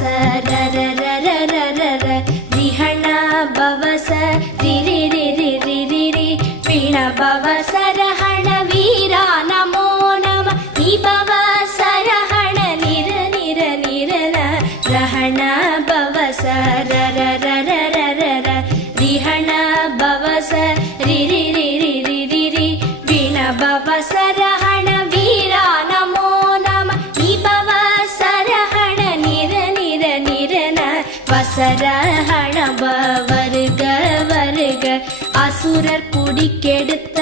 भवस रिहण भवस रिरि रिरि रिरि पिण भवस रहण वीरा नमो नम निभव सरहण निर निर निर रहण भवस रिहण भवस रिरि रिरि रिरि वीण भवस रह அசர வசரஹண வருக வருக. அசுரர் குடிக்கெடுத்த